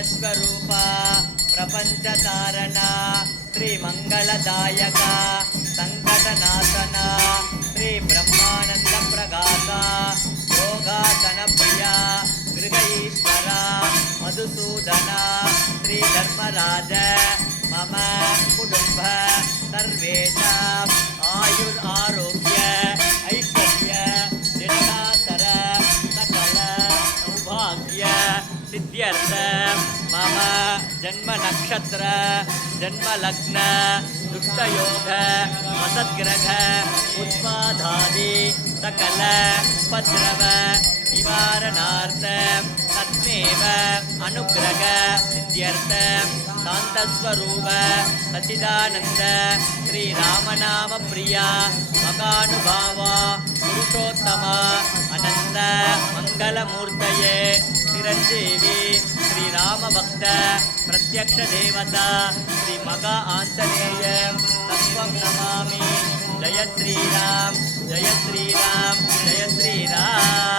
ब्रह्मस्वरूप प्रपंचतारण श्रीमंगलदायक संकटनाशन श्री ब्रह्मानंद प्रकाश योगासन प्रिय गृह ईश्वर मधुसूदन श्री धर्मराज मम कुटुंब सर्वेषां आयुर आरोग्य ऐश्वर्य निरंतर सकल सौभाग्य सिद्ध्यर्थ मम जन्म नक्षत्र जन्म लग्न दुष्टयोग असद्ग्रह उत्पादादि सकल उपद्रव निवारणार्थ तत्मेव अनुग्रह सिद्ध्यर्थ शांतस्वरूप सच्चिदानंद श्री रामनाम प्रिया मकानुभाव पुरुषोत्तम अनंत मंगलमूर्तये चिरंजीवी श्री राम भक्त प्रत्यक्ष देवता श्री मगा आंजनेय तत्वं नमामि। जय श्रीराम जय श्रीराम जय श्रीराम।